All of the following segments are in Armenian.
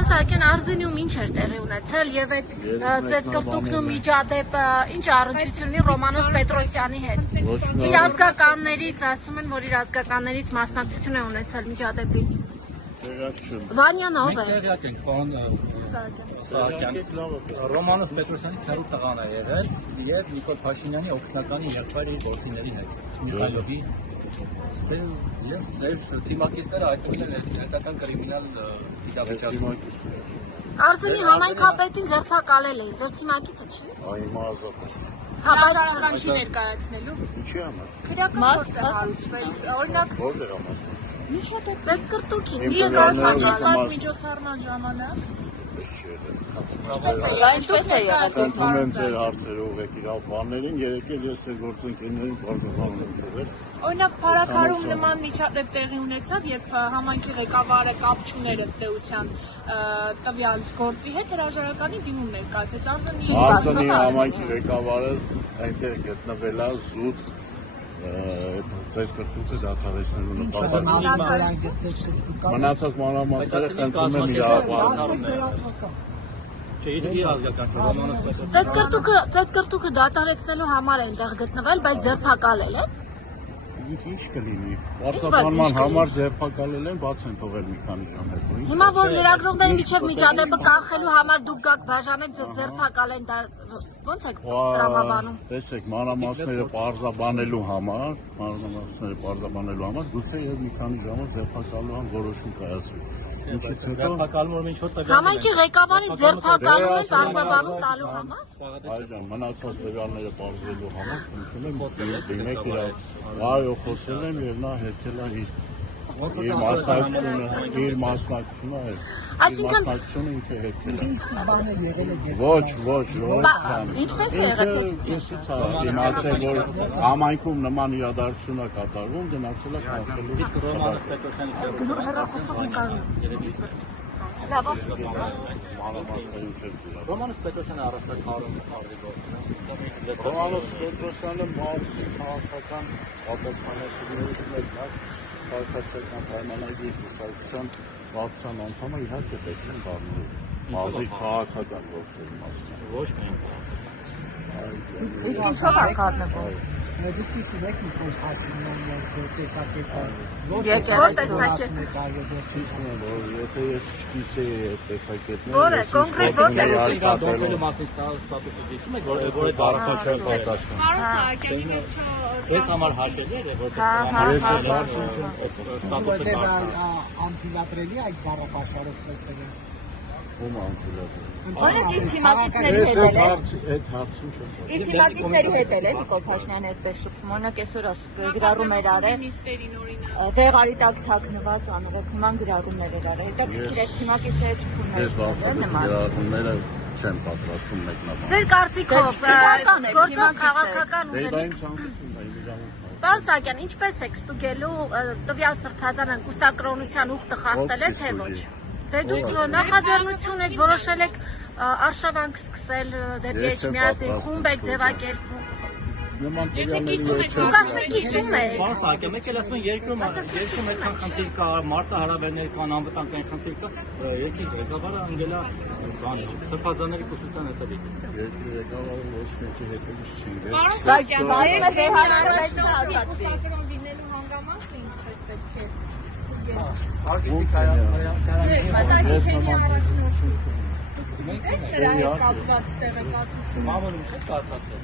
Պարոն Սահակյան, Արզենիում ինչ էր տեղի ունեցել եւ այդ ծեծկրտուկն ու միջադեպը ինչ առնչություն ունի Ռոմանոս Պետրոսյանի հետ։ Իր ազգականներից ասում են, որ իր ազգականներից մասնակցություն է ունեցել միջադեպին։ Վանյան ով է։ Տեղյակ ենք, պարոն Սահակյան։ Ռոմանոս Պետրոսյանի քեռու տղան է եղել եւ Նիկոլ Փաշինյանի օգնականի եղբայրը իր գործիների հետ, Միխայլովի։ Եվ ձեր թիմակիցները այդքան են հետական կրիմինալ իրավիճակում։ Արզենի համայնքապետին ձերբակալել էին, ձեր թիմակիցը չի։ Այ մազատ։ Հրաժարական չի ներկայացնելու։ Ինչի՞ համար։ Քրեական գործ է հարուցվել, օրինակ Որտեղ ամասը։ ծեծկրտուկին, ինչի է ձերբակալել միջոցառման ժամանակ։ Ինչպես է եղել։ Խնդրում եմ ձեր հարցերով եք իրավ բաներին, երեկել ես ձեր գործընկերներին բարձրանում եմ տվել։ Օրինակ Փարաքարում նման միջադեպ տեղի ունեցավ, երբ համայնքի ղեկավարը կապ չուներ ըստ էության տվյալ գործի հետ հրաժարականի դիմում ներկայացրեց։ Արզենի համայնքի ղեկավարը այնտեղ գտնվել է զուտ ծեծկրտուկը դադարեցնելու նպատակով։ Մնացած մանրամասները խնդրում եմ Ծեծկրտուկը դադարեցնելու համար է այնտեղ գտնվել, բայց ձերբակալել է։ Ինչ կլինի։ Պարտականման համար ձերբակալել են, բաց են թողել մի քանի ժամ հետո։ Հիմա որ լրագրողների միջև միջադեպը կանխելու համար դուք գաք բաժանեք ձերբակալեն, դա ո՞նց է տրամաբանում։ Տեսեք, մանրամասները պարզաբանելու համար, գուցե եւ մի քանի ժամով ձերբակալելու համար որոշում կայացվի։ Համայնքի ղեկավարի ձերբակալում են պարզաբանում տալու համար։ Այժմ մնացած տվյալները պարզվելու համար դիմեք իրար։ Այո, խոսել եմ եւ նա հերքել է իր մասնակցությունը Այսինքն ինքը հերքել է։ Իսկ բանը եղել է Ոչ։ ինչպես է եղել։ Ինչից է իմացել, որ համայնքում նման իրադարձություն է կատարվում, գնացել է կանխելու։ Իսկ Ռոմանոս Պետրոսյանի Ռոմանոս Պետրոսյանը առասարակ խաղում Ռոմանոս Պետրոսյանը մարզի քաղաքական պատասխանատվություններից մեկն է, քաղաքացիական պայմանագրի կուսակցության վարչության անդամը իհարկե պետք է դառնալու մարզի քաղաքական գործերի մասին։ Ոչ միայն։ Իսկ ինչով է կազմվում։ Դուք եք Նիկոլ Փաշինյանի այս տեսակետը։ Եթե ես չգիտեի այդ տեսակետները, Որը կոնկրետ որտեղ դատելու մասին ստատուսը դիսում եք, որ այդ առասարակ չեն պատասխանում։ Պարոն Սահակյանի Ես համար հաճելի է, որտեղ որտեղ անփիլատրելի այդ բառապաշարով տեսել են։ Ում անփիլատրելի։ Օրինակ իր թիմակիցների հետ էլ է։ Այդ հարցում չեմ։ Իր թիմակիցների հետ էլ է Նիկոլ Փաշինյանը այդպես շփվում։ Օրինակ այսօր գրառում էր արել։ նիստերին օրինակ։ Դեղարի տակ թաքնված անվեքման գրառումներ էր արել։ Հետաքրքիր է թիմակիցների շփումներ։ Ես գրառումները չեմ պատրաստում մեկնաբան։ Ձեր կարծիքով գործող քաղաքական ուժերի։ Պարոն Սահակյան, ինչպես եք ստուգելու տվյալ սրբազան կուսակրոնության ուխտը խախտել է թե ոչ։ Դե դուք նախաձեռնություն եք որոշել եք արշավանք սկսել դեպի Էջմիածին, խումբ եք ձևակերպում։ Նման տվյալների Կիսում եք։ Պարոն Սահակյան, մեկ էլ ասում են երկրում այդքան խնդիր կա, մարտահրավերների կան, անվտանգային խնդիր կա, երկրի ղեկավարը անգելա բանը չէ, սրբազանների կուսության հետևից։ երկրի ղեկավարը ոչ մեկի հետևից չի։ Պարոն Սահակյան, կուսակրոն լինելու հանգամանքը ինչպես պետք է։ Մամոնում չէ կարծացել։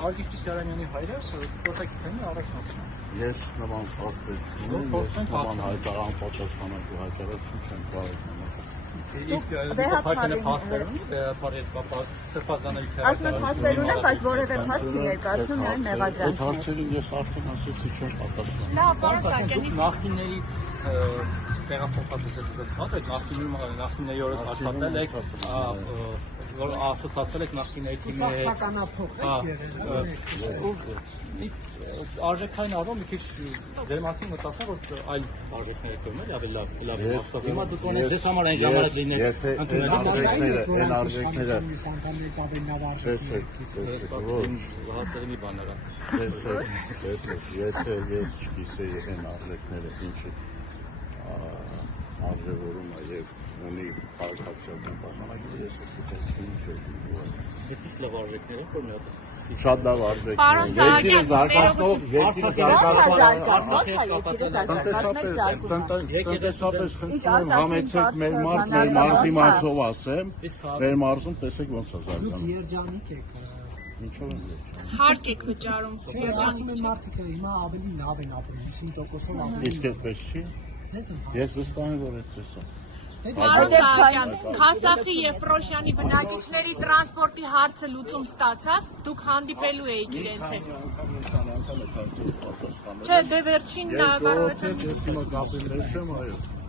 Արգիշ Տիգրանյանի հայրը սպորտակիցների առաջնորդն է։ Ես նման փաստեցնում, նման հայտարարան պատասխանատու հայտարարություն չեմ կարող։ Փաշինը փաստեր ունի, սրբազանների Ասում փաստեր ունեն, բայց որևէ փաստ չի ներկայացնում միայն մեղադրանք։ Այդ հարցերին ես արդեն ասեցի չեմ պատասխանում։ Լավ, պարոն Սահակյան, նախկիններից տեղափոխվածություն այդ նախկինների օրոք աշխատել եք, որ ասոցացել եք նախկինների թիմի հետ։ Արժեքային առումով մի քիչ դեր մասին մտածա, որ այլ արժեքներ եք ունենալ, ավելի լավ հաստատ։ Հիմա դուք ունեք ձեզ համար այն ժամանակ լինեք Եթե այն արժեքները մի բաներ։ եթե ես չգիտեի այն արժեքները ինչի կարևորում է եւ ունի քաղաքացիական պայմանագիր, ես ուզում եմ Դեպի լավարժեքները որ մի հատ շատ լավ արժեք։ Պարոն Սահակյան, տնտեսապես խնդրում համեցեք մեր մարզի մասով ասեմ, մեր մարզում տեսեք ոնց է զարգանում։ Երջանիկ եք։ Ինչով են երջանիկ։ հարկ եք վճարում։ Երջանիկ մարդիկը հիմա ավելի լավ են ապրում 50%-ով ավելի։ Իսկ այդպես չի։ Ես վստահ եմ, որ այդպես է։ Պարոն Սահակյան, Խասախի եւ Պրոշյանի բնակիչների տրանսպորտի հարցը լուծում ստացավ, դուք հանդիպելու եք իրենց հետ։ Չէ, դե վերջին կարող է։ Ես հիմա գաբիներ չեմ, այո։